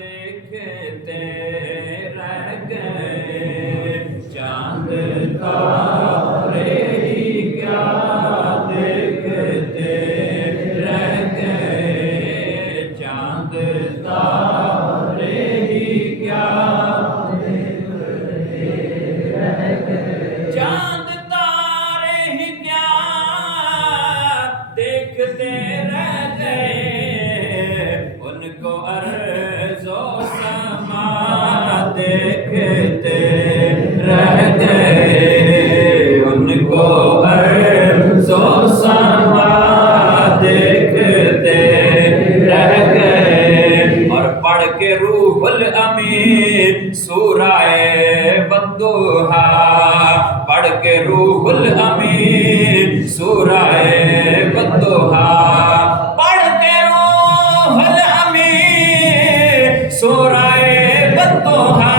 دیکھتے رہ گئے چاند تارے ہی کیا دیکھتے رہ گئے چاند تارے ہی کیا چاند تارے ہی کیا دیکھتے رہ گئے ان کو ارض و سما دیکھتے رہ گئے ان کو ارض و سما دیکھتے رہ گئے اور پڑھ کے روح الامین سورہ والضحیٰ پڑھ کے روح الامین سورہ والضحیٰ پڑھ کے روح الامین سورہ والضحیٰ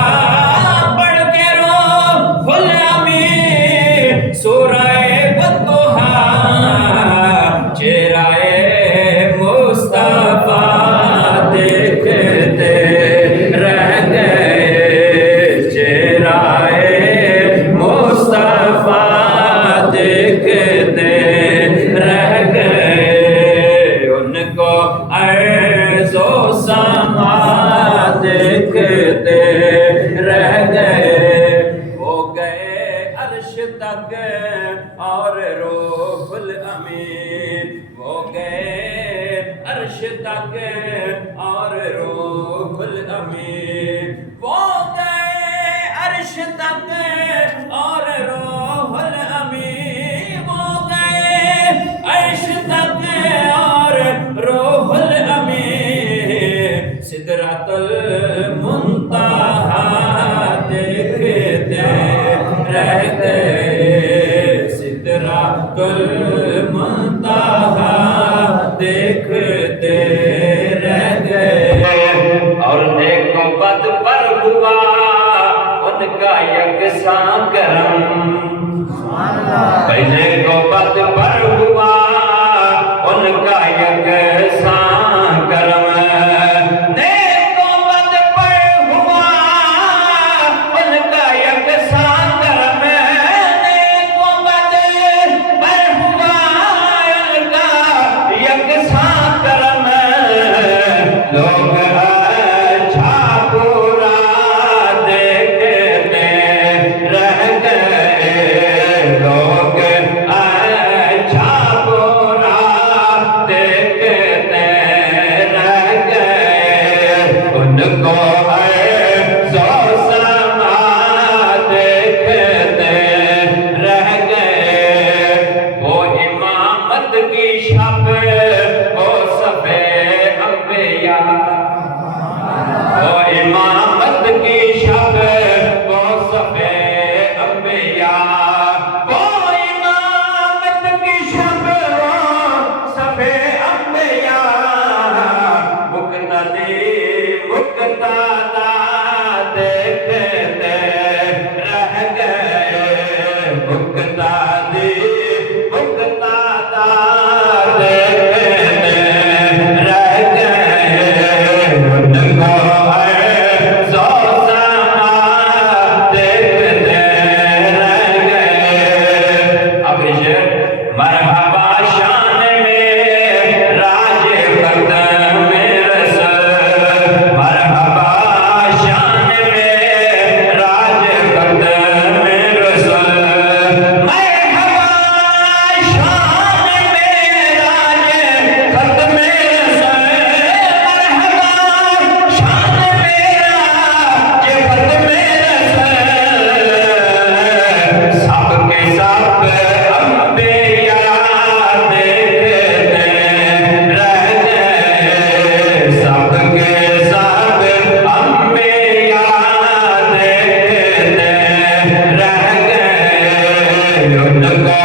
پڑھ کے روح الامین سورہ والضحیٰ چہرہ مصطفیٰ دیکھتے رہ گئے چہرہ مصطفیٰ دیکھتے رہ گئے ان کو ارض و سما دیکھتے رہ گئے وہ گئے عرش تک اور روح الامین وہ گئے عرش تک اور روح الامین وہ گئے عرش تک اور روح الامین وہ گئے عرش تک اور روح الامین سدرۃ المنتہیٰ دیکھتے رہ گئے سدرۃ المنتہیٰ دیکھتے رہ گئے اور نیکو بد پر ہوا ان کا یکساں کرم پہلے کو بد پر ہوا ان کا یکساں کرم نیکو بد پر ہوا ان کا یکساں کرم نیکو بد پر ہوا ان کا یکساں کرم لوگ اچھا برا دیکھتے رہ گئے لوگ اچھا برا دیکھتے رہ گئے ان کو ارض و سما دیکھتے رہ گئے وہ امامت کی شب وہ صفِ انبیاء وہ امامت کی شب وہ صفِ انبیاء وہ امامت کی شب وہ صفِ انبیاء مقتدی مقتدا دیکھتے رہ گئے مقتدی مقتدا دیکھتے رہ گئے ان کو ارض و سما دیکھتے رہ گئے آخری شعر مرحبا شان میں راج ختم رسل مرحبا شان میں راج ختم رسل مرحبا شان میں راج ختم رسل مرحبا شان میں راج ختم رسل سب کے سب انبیاء دیکھتے رہ گئے سب کے سب انبیاء دیکھتے رہ گئے ان کو